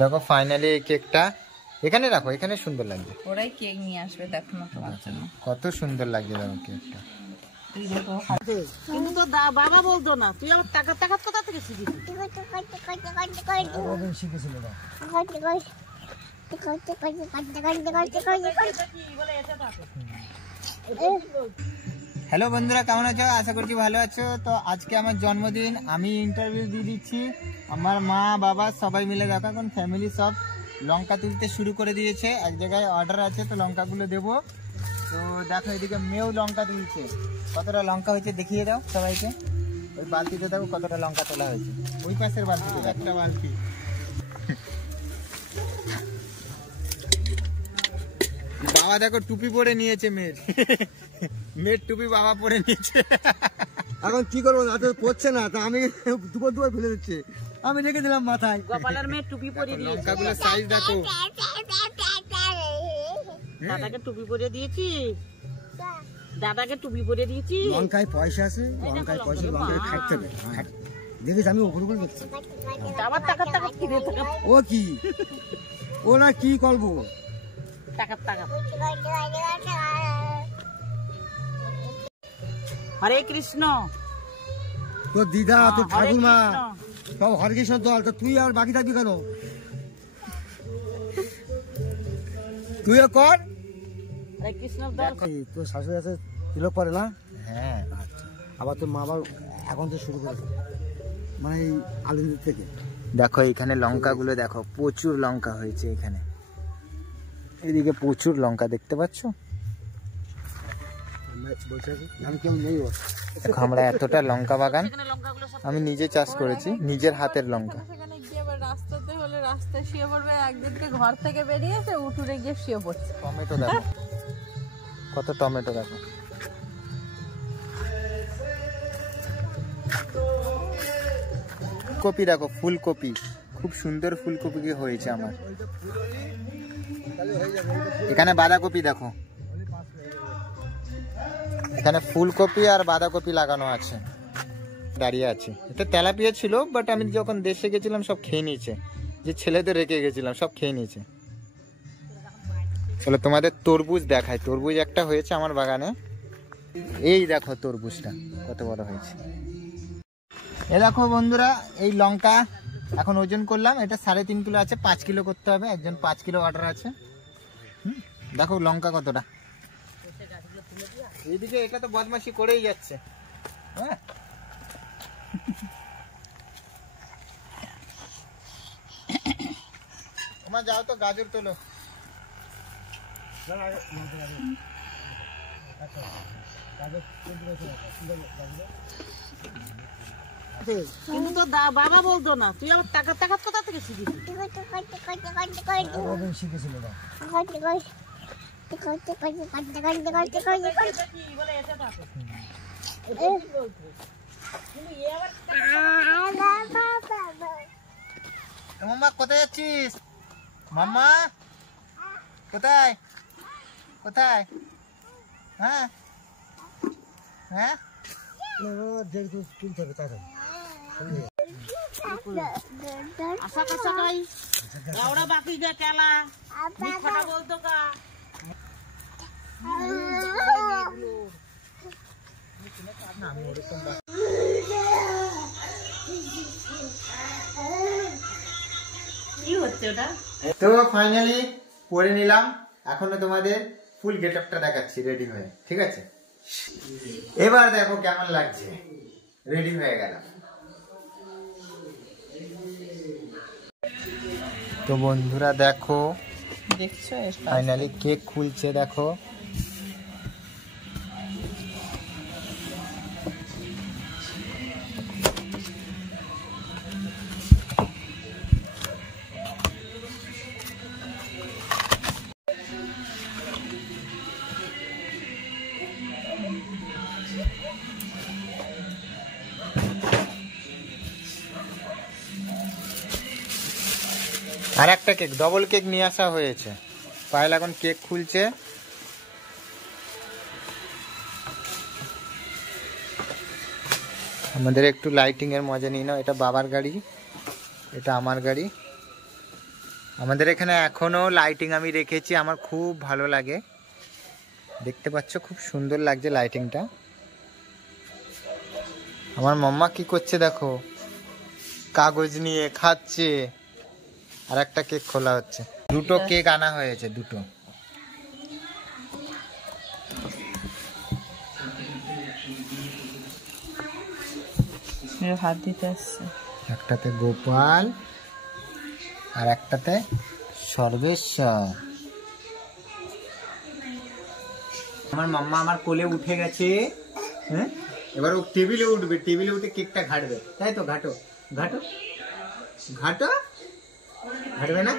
দেখো ফাইনালি এই কেকটা এখানে রাখো, এখানে সুন্দর লাগছে। ওরাই কেক নিয়ে আসবে, দেখো না তোমার জন্য কত সুন্দর লাগছে দেখো কেকটা। কিন্তু তো বাবা বলতো না, তুই আমার টাকা টাকা কোথা থেকে শিখেছিস? হ্যালো বন্ধুরা, কেমন আছো? আশা করছি ভালো আছো। তো আজকে আমার জন্মদিন, আমি ইন্টারভিউ দিয়ে দিচ্ছি। আমার মা বাবা সবাই মিলে দেখো এখন ফ্যামিলি সব লঙ্কা তুলতে শুরু করে দিয়েছে। এক জায়গায় অর্ডার আছে, তো লঙ্কাগুলো দেবো। তো দেখো এদিকে মেয়েও লঙ্কা তুলছে। কতটা লঙ্কা হয়েছে দেখিয়ে দাও সবাইকে। ওই বালতিতে দেখো কতটা লঙ্কা তোলা হয়েছে, ওই পাশের বালতিতে একটা বালতি। বাবা দেখো টুপি পরে নিয়েছে মেয়ের, মেয়ের টুপি বাবা পরে নিয়েছে। এখন কি করবো, হাতে পড়ছে না, তা আমি দুপুর দুপুর ফেলে দিচ্ছি, আমি রেখে দিলাম মাথায়। গোপালের মেয়ে টুপি পরিয়ে দিয়েছে। লঙ্কাগুলো সাইজ দেখো। দাদাকে টুপি পরিয়ে দিয়েছি, দাদাকে টুপি পরিয়ে দিয়েছি। লঙ্কায় পয়সা আছে, লঙ্কায় পয়সা, লঙ্কায় খাটতে হবে। দেখিস আমি ওপর উপর দেখছি। আমার টাকা টাকা কি রে টাকা? ও কি ওরা কি করবো, টাকা টাকা। হরে কৃষ্ণ। তোর দিদা তোর হরে ঠাকুমা কৃষ্ণ। সব হরকৃষ্ণ দল, তো তুই আর বাকি থাকবি কেন? তুইও কর। হরে কৃষ্ণ দল। তোর শাশুড়ি আছে তিলক পরে না? হ্যাঁ, আবার তোর মা বাবা এখন তো শুরু করেছে, মানে এই আলিন্দির থেকে। দেখো এখানে লঙ্কাগুলো দেখো, প্রচুর লঙ্কা হয়েছে এখানে। এদিকে প্রচুর লঙ্কা দেখতে পাচ্ছ। আমি কেউ নেই ওর। দেখো আমরা এতটা লঙ্কা বাগান আমি নিজে চাষ করেছি, নিজের হাতের লঙ্কা। সেখানে গিয়ে আবার রাস্তাতে হলে রাস্তায় শুয়ে পড়বে, একদিনকে ঘর থেকে বেরিয়েছে উঠুরে গিয়ে শুয়ে পড়ছে। টমেটো দেখো, কত টমেটো দেখো। কপি দেখো, ফুলকপি, খুব সুন্দর ফুলকপি হয়েছে আমার। এখানে বাঁধাকপি দেখো, এখানে ফুলকপি আর বাঁধাকপি লাগানো আছে, দাঁড়িয়ে আছে। এটা তেলাপিয়া ছিল, বাট আমি যখন দেশে গেছিলাম সব খেয়ে নিয়েছে, যে ছেলেদের রেখে গেছিলাম সব খেয়ে নিয়েছে। চলো তোমাদের তরমুজ দেখায়। তরমুজ একটা হয়েছে আমার বাগানে, এই দেখো তরমুজটা কত বড় হয়েছে। এ দেখো বন্ধুরা, এই লঙ্কা এখন ওজন করলাম, এটা 3.5 কিলো আছে, 5 কিলো করতে হবে। একজন 5 কিলো অর্ডার আছে। দেখো লঙ্কা কতটা। এইদিকে এটা তো বদমাশি করেই যাচ্ছে। হ্যাঁ, তোমার যাও তো গাজর তোলো। কিন্তু তো বাবা বলতো না, তুই আমার টাকা টাকা কোথা থেকে শিখেছিস? শিখেছিল না। মাম্মা কোথায় যাচ্ছিস? মাম্মা কোথায় কোথায়? হ্যাঁ হ্যাঁ, তুলতে হবে তাড়াতাড়ি। আশা কাছা গাই ওরা বাকি গে কেলা মিথ্যাটা বলতো কা। কি হচ্ছে ওটা? তো ফাইনালি পরে নিলাম, এখনো তোমাদের ফুল গেটআপটা দেখাচ্ছি রেডি হয়ে, ঠিক আছে? এবার দেখো কেমন লাগছে, রেডি হয়ে গেল। তো বন্ধুরা দেখো, দেখছো ফাইনালি কেক খুলছে দেখো। আর একটা কেক, ডবল কেক নিয়ে আসা হয়েছে। পায়েল এখন কেক খুলছে। আমাদের একটু লাইটিং এর মজা নিয়ে নাও। এটা বাবার গাড়ি, এটা আমার গাড়ি। আমাদের এখানে এখনো লাইটিং আমি রেখেছি, আমার খুব ভালো লাগে। দেখতে পাচ্ছ খুব সুন্দর লাগছে লাইটিংটা। আমার মাম্মা কি করছে দেখো, কাগজ নিয়ে খাচ্ছে। আর একটা কেক খোলা হচ্ছে, দুটো কেক আনা হয়েছে, দুটো। হাত দিতে আসছে, একটাতে গোপাল আর একটাতে সর্বেশ্বর। আমার মাম্মা আমার কোলে উঠে গেছে। হ্যাঁ, এবার ও টেবিলে উঠবে, টেবিলে উঠে কেকটা ঘাটবে, তাই তো? ঘাটো ঘাটো ঘাটো, ঘাটবে না?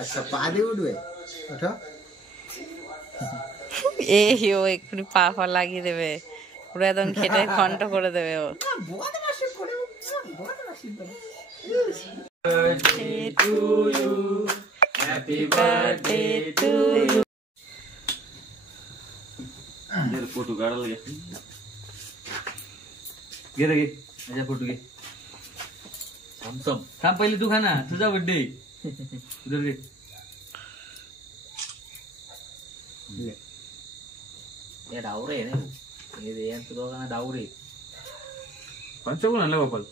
আচ্ছা, পা দিয়ে উঠবে, ওঠো। এই ও এক্ষুনি পা ফা লাগিয়ে দেবে, পুরো একদম খেটে ঘন্ট করে দেবে ও। Happy birthday to you. Photo काढ लगे घे रे, घे माझ्या फोटो घे. थांब थांब, पहिले तू खा ना, तुझा बर्थडे. उधर घे. या डावरे आहे ना, हे यांचं दोघांना डावरे. पंचगुण आणलं बापाल.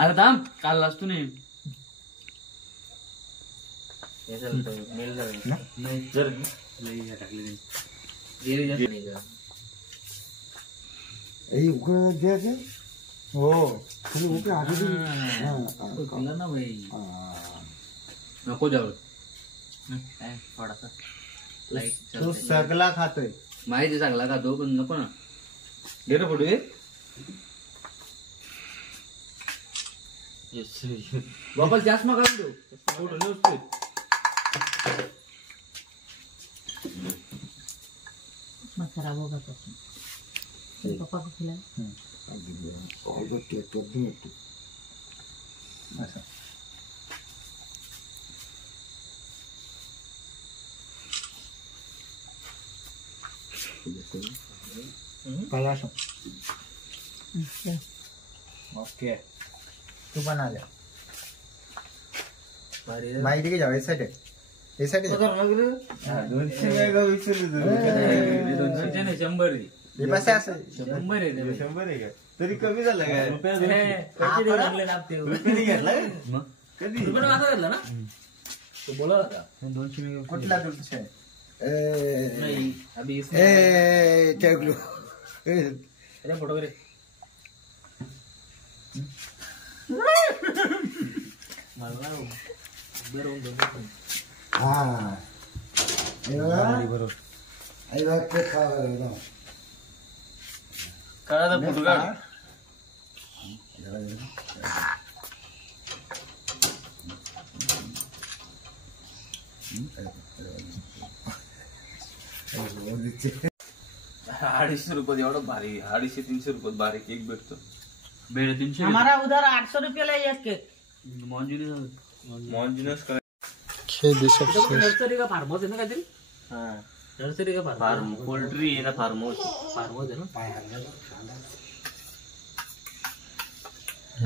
अरे थांब, काल असतो नाही. नाही जर नाही टाकले नाही. এই ওখানে দিয়ে আছে। ও খালি ওকে আগে দিবি। दिला ना भाई, नको जाऊ. थोडासा लाईट तू सगळा खातोय. माहिती चांगला का तो, पण नको ना. घे रे फोटो घे. बाबा चष्मा काढून देऊ, फोटो नसतो. खराब होगा तो पापा को खिला। और वो केक तो दी एक। अच्छा, कैलाश ओके, तू बना जा। माई दिखे जाओ, इस साइड, इस साइड। शंभर ये पासे असं शंभर आहे, शंभर आहे का? तरी कमी झालं काय? कधी घेतला ना तो बोला होता. कुठला तुमचं आहे? नाही अभी ए टॅगलो अरे फोटो करे. हा बरोबर. आई बात ते खावा ना. काढा फोटो काढ. ₹250 एवढं भारी, 250-300 रुपयात भारी केक भेटतो. बेड 300. हमारा उधर 800 रुपये ले एक केक। मॉन्जिनस का खेळ दिसत नर्सरी का फार्म हाऊस आहे ना काहीतरी. हा नर्सरी का फार्म पोल्ट्री आहे ना, फार्म हाऊस आहे ना.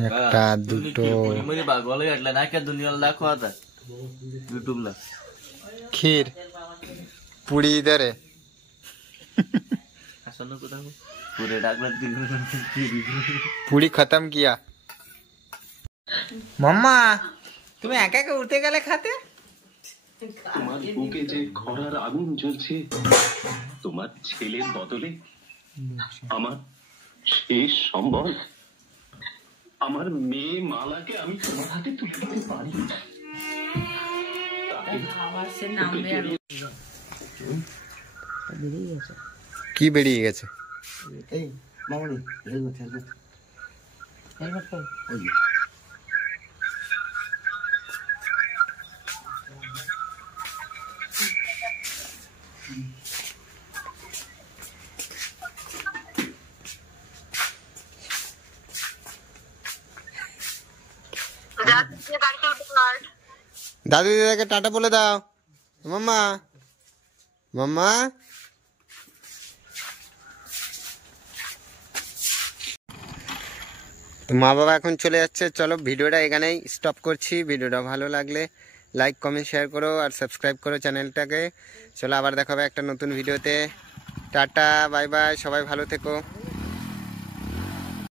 একটা দুটো मध्ये भागवायला घातला ना, क्या दुनियाला दाखवा आता युट्यूबला. खीर पुडी इधर है। असं नको दाखव, पुरे टाकलं पुडी खत्म किया। मम्मा তুমি একা একা উঠতে গেলে খাতে? তোমার বুকে যে খরার আগুন জ্বলছে, তোমার ছেলের বদলে আমার শেষ সম্বল, আমার মেয়ে মালাকে আমি তোমার হাতে তুলে দিতে পারি। কি বেরিয়ে গেছে? এই মামনি হেলমেট হেলমেট हेलमेट को ওই দাদু দিদাকে টাটা বলে দাও। মাম্মা মাম্মা তো মা বাবা এখন চলে যাচ্ছে। চলো ভিডিওটা এখানেই স্টপ করছি। ভিডিওটা ভালো লাগলে লাইক কমেন্ট শেয়ার করো আর সাবস্ক্রাইব করো চ্যানেলটাকে। চলো আবার দেখা হবে একটা নতুন ভিডিওতে। টাটা বাই বাই, সবাই ভালো থেকো।